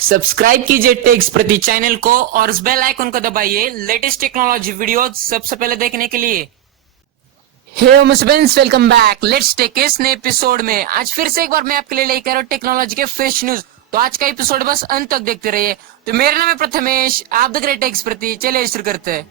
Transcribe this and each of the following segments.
Subscribe कीजिए takes प्रति channel को और इस बेल आइकन को दबाइए लेटेस्ट टेक्नोलॉजी वीडियो सबसे पहले देखने के लिए। Hey friends, welcome back. Let's take इस नए एपिसोड में आज फिर से एक बार मैं आपके लिए लेकर आया टेक्नोलॉजी के फ्रेश न्यूज। तो आज का एपिसोड बस अंत तक देखते रहिए। तो मेरा नाम है प्रथमेश, आप देख रहे टेक्स प्रति। चलिए शुरू करते हैं।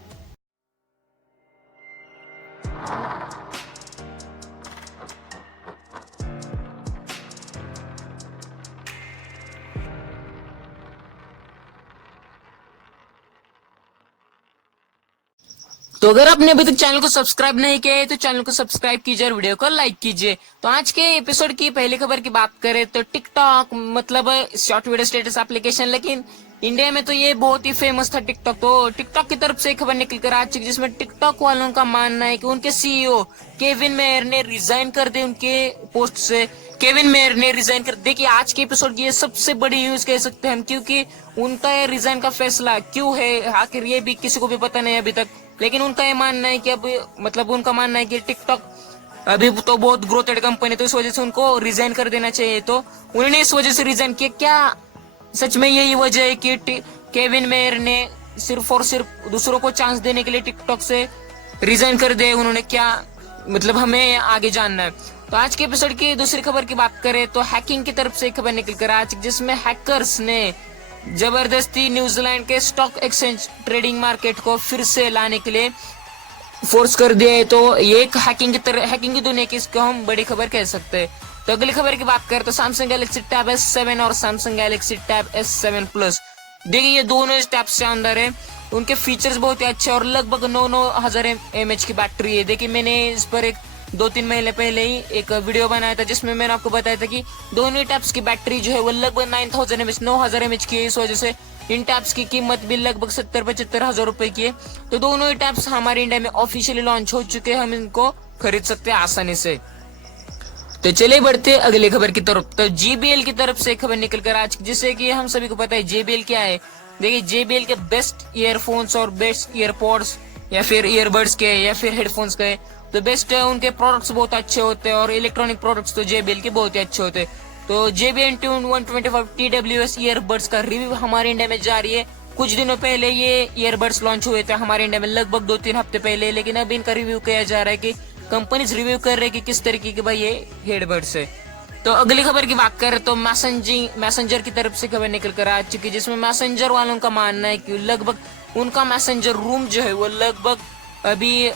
तो अगर आपने अभी तक चैनल को सब्सक्राइब नहीं किया है तो चैनल को सब्सक्राइब कीजिए और वीडियो को लाइक कीजिए। तो आज के एपिसोड की पहली खबर की बात करें तो टिकटॉक मतलब शॉर्ट वीडियो स्टेटस एप्लीकेशन, लेकिन इंडिया में तो ये बहुत ही फेमस था टिकटॉक। तो टिकटॉक की तरफ से खबर निकल कर आ चुकी जिसमें टिकटॉक वालों का मानना है कि उनके सीईओ केविन मेयर ने रिजाइन कर दिया उनके पोस्ट से। केविन मेयर ने रिजाइन कर, देखिए आज के एपिसोड की ये सबसे बड़ी न्यूज कह सकते हैं हम, क्योंकि उनका ये रिजाइन का फैसला क्यों है आखिर ये भी किसी को भी पता नहीं अभी तक। लेकिन उनका ये मानना है कि अब मतलब उनका मानना है कि टिकटॉक अभी तो बहुत ग्रोथेड कंपनी, तो इस वजह से उनको रिजाइन कर देना चाहिए। तो उन्होंने इस वजह से रिजाइन किया। क्या सच में यही वजह है कि केविन मेयर ने सिर्फ और सिर्फ दूसरों को चांस देने के लिए टिकटॉक से रिजाइन कर दिया उन्होंने? क्या मतलब हमें आगे जानना है। तो आज के एपिसोड की दूसरी खबर की बात करें तो हैकिंग की तरफ से खबर निकल कर आज जिसमें हैकर्स ने जबरदस्ती न्यूजीलैंड के स्टॉक एक्सचेंज ट्रेडिंग मार्केट को फिर से लाने के लिए फोर्स कर दिया है। तो ये एक हैकिंग की दुनिया की इसको हम बड़ी खबर कह सकते हैं। तो अगली खबर की बात करें तो सैमसंग गैलेक्सी टैब S7 और Samsung Galaxy tab S7 plus, देखिए ये दोनों टैब शानदार है। उनके फीचर्स बहुत ही अच्छे और लगभग 9,000 mAh की बैटरी है। देखिए मैंने इस पर एक 2-3 महीने पहले ही एक वीडियो बनाया था जिसमें मैंने आपको बताया था कि दोनों टैब्स की बैटरी जो है वो लगभग 9,000 mAh की है। इस वजह से इन टैब्स की कीमत भी लगभग 70-75 हजार रुपए की है। तो दोनों ही टैब्स हमारे इंडिया में ऑफिशियली लॉन्च हो चुके हैं, हम इनको खरीद सकते हैं आसानी से। तो चलिए बढ़ते अगली खबर की तरफ। तो JBL की तरफ से खबर निकल कर आज जिससे कि हम सभी को पता है JBL क्या है। देखिए JBL के बेस्ट ईयरफोन्स और बेस्ट ईयरपॉड्स या फिर ईयरबड्स के या फिर हेडफोन्स के तो बेस्ट उनके प्रोडक्ट्स बहुत अच्छे होते हैं और इलेक्ट्रॉनिक प्रोडक्ट्स तो JBL के बहुत ही अच्छे होते हैं। तो JBL Tune 125 TWS ईयरबड्स का रिव्यू हमारे इंडिया में जारी है। कुछ दिनों पहले ये ईयरबड्स लॉन्च हुए थे हमारे इंडिया में लगभग 2-3 हफ्ते पहले, लेकिन अब इनका रिव्यू किया जा रहा है कि कंपनीज रिव्यू कर रहे हैं कि किस तरीके के भाई ये हेडबड्स है। तो अगली खबर की बात करें तो मैसेंजर की तरफ से खबर निकल कर आ चुकी जिसमें मैसेंजर वालों का मानना है कि लगभग उनका मैसेंजर रूम जो है वो लगभग अभी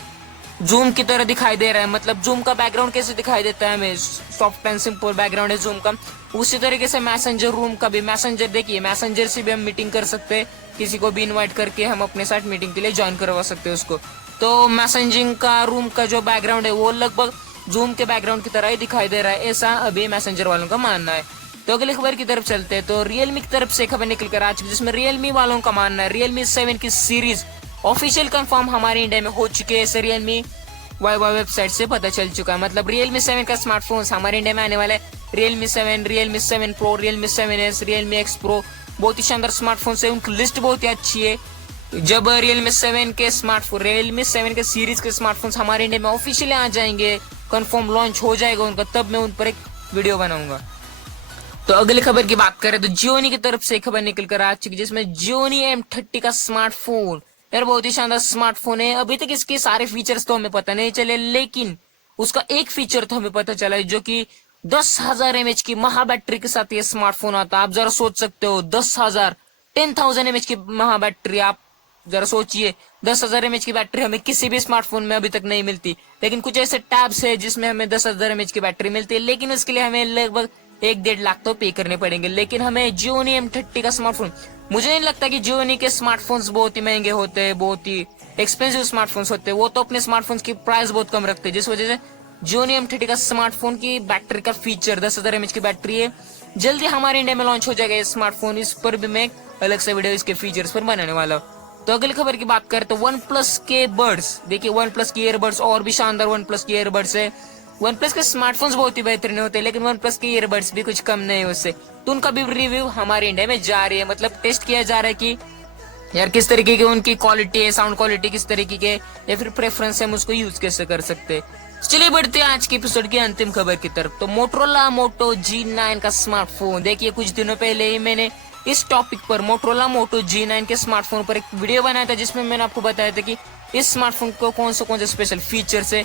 जूम की तरह दिखाई दे रहा है। मतलब जूम का बैकग्राउंड कैसे दिखाई देता है हमें, सॉफ्ट एंड सिंपल बैकग्राउंड है जूम का, उसी तरीके से मैसेंजर रूम का भी। मैसेंजर देखिए मैसेंजर से भी हम मीटिंग कर सकते हैं, किसी को भी इनवाइट करके हम अपने साथ मीटिंग के लिए ज्वाइन करवा सकते हैं उसको। तो मैसेंजिंग का रूम का जो बैकग्राउंड है वो लगभग जूम के बैकग्राउंड की तरह ही दिखाई दे रहा है, ऐसा अभी मैसेंजर वालों का मानना है। तो अगली खबर की तरफ चलते हैं। तो रियलमी की तरफ से खबर निकल कर आ चुकी जिसमें रियलमी वालों का मानना है रियलमी 7 की सीरीज ऑफिशियल कंफर्म हमारे इंडिया में हो चुके हैं। रियलमी वाईवा वेबसाइट से पता चल चुका है। मतलब रियलमी 7 का स्मार्टफोन हमारे इंडिया में आने वाला है। Realme 7, Realme 7 pro, Realme 7S, Realme X pro, बहुत ही शानदार स्मार्टफोन है। उनकी लिस्ट बहुत ही अच्छी है। जब रियलमी 7 के सीरीज के स्मार्टफोन्स हमारे इंडिया में ऑफिशियली आ जाएंगे, कंफर्म लॉन्च हो जाएगा उनका, तब मैं उन पर एक वीडियो बनाऊंगा। तो अगली खबर की बात करें तो जियोनी की तरफ से खबर निकल कर आ चुकी जिसमें जियोनी M30 का स्मार्टफोन, यार बहुत ही शानदार स्मार्टफोन है। अभी तक इसके सारे फीचर्स तो हमें पता नहीं चले, लेकिन उसका एक फीचर तो हमें पता चला है जो कि 10,000 mAh की महा बैटरी के साथ ये स्मार्टफोन आता है। आप जरा सोच सकते हो 10,000 mAh की महा बैटरी, आप जरा सोचिए 10,000 mAh की बैटरी हमें किसी भी स्मार्टफोन में अभी तक नहीं मिलती। लेकिन कुछ ऐसे टैब्स है जिसमें हमें 10,000 mAh की बैटरी मिलती है, लेकिन उसके लिए हमें लगभग 1-1.5 लाख तो पे करने पड़ेंगे। लेकिन हमें जियोनी M30 का स्मार्टफोन, मुझे नहीं लगता कि जियोनी के स्मार्टफोन्स बहुत ही महंगे होते हैं, बहुत ही एक्सपेंसिव स्मार्टफोन्स होते हैं। वो तो अपने स्मार्टफोन्स की प्राइस बहुत कम रखते हैं, जिस वजह से जियोनी M30 का स्मार्टफोन की बैटरी का फीचर 10,000 mAh की बैटरी है। जल्दी हमारे इंडिया में लॉन्च हो जाएगा ये स्मार्टफोन, इस पर भी मैं अलग से वीडियो इसके फीचर्स पर बनाने वाला हूँ। तो अगली खबर की बात करें तो वन प्लस के बर्ड्स, देखिए वन प्लस की ईयरबड्स और भी शानदार वन प्लस की ईयरबड्स है। वन प्लस के स्मार्टफोन्स बहुत ही बेहतरीन होते हैं, लेकिन वन प्लस के ईयरबड्स भी कुछ कम नहीं उससे। तो उनका भी रिव्यू हमारे इंडिया में जा रही है, मतलब टेस्ट किया जा रहा है कि यार किस तरीके की उनकी क्वालिटी है, साउंड क्वालिटी किस तरीके के या फिर प्रेफरेंस है, हम उसको यूज कैसे कर सकते हैं। चलिए बढ़ते हैं आज के एपिसोड की अंतिम खबर की तरफ। तो मोटोरोला मोटो G9 का स्मार्टफोन, देखिए कुछ दिनों पहले ही मैंने इस टॉपिक पर मोटरोला मोटो G9 के स्मार्टफोन पर एक वीडियो बनाया था, जिसमें मैंने आपको बताया था कि इस स्मार्टफोन को कौन से स्पेशल फीचर्स है।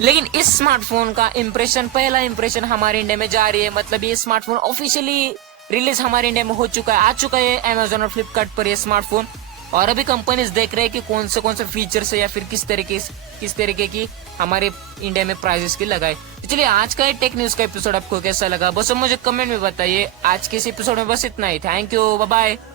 लेकिन इस स्मार्टफोन का पहला इंप्रेशन हमारे इंडिया में जारी है। मतलब ये स्मार्टफोन ऑफिशियली रिलीज हमारे इंडिया में हो चुका है, आ चुका है अमेजोन और फ्लिपकार्ट पर ये स्मार्टफोन। और अभी कंपनीज देख रहे हैं कि कौन से फीचर्स है या फिर किस तरीके की हमारे इंडिया में प्राइसेस की लगाए। तो चलिए, आज का टेक न्यूज का एपिसोड आपको कैसा लगा बस मुझे कमेंट में बताइए। आज के इस एपिसोड में बस इतना ही। Thank you, bye bye.